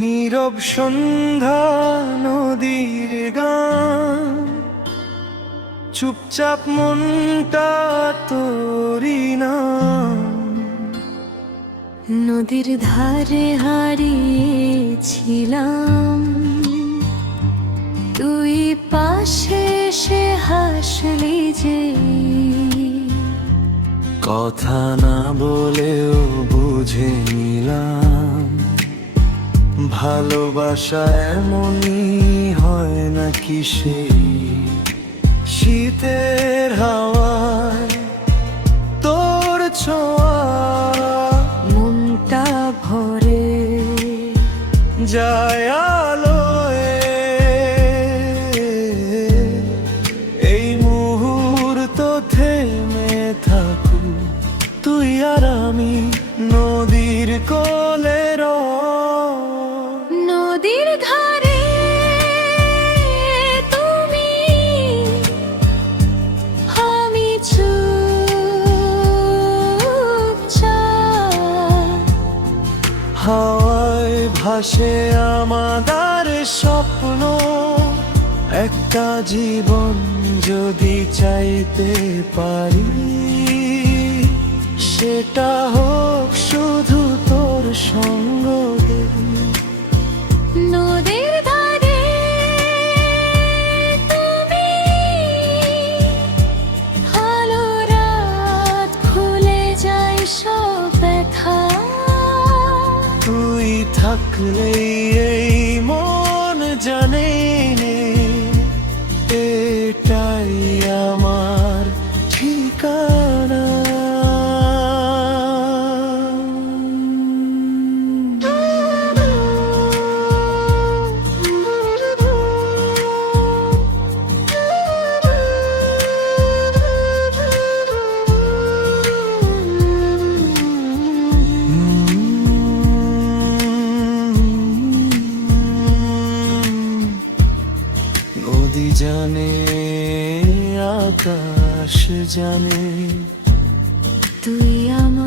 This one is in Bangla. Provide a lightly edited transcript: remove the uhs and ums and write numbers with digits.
নীরব সন্ধ্যা নদীর গান, চুপচাপ মনটা তোরি না। নদীর ধারে হারিয়েছিলাম, তুই পাশে এসে হাসলি যে। কথা না বলেও বুঝে নিলাম, ভালোবাসা এমনই হয় নাকি সেই শীতের হাওয়ায় তোর ছোঁয়া। মনটা ভরে যায় আলোয়, এই মুহূর্ত থেমে থাকুক তুই আর আমি নদীর কোলে। নদীর ধারে তুমি, আমি চুপচাপ। হাওয়ায় ভাসে আমাদের স্বপ্ন, একটা জীবন যদি চাইতে পারি, সেটা হোক শুধু তোর সঙ্গ। নদীর ধারে তুমি, আলো রাত খুলে যায় সব ব্যথা। তুই থাকলেই এই মন জানে নে, এটাই আমার ঠিকানা। নদী জানে, আকাশ জানে, তুই আমার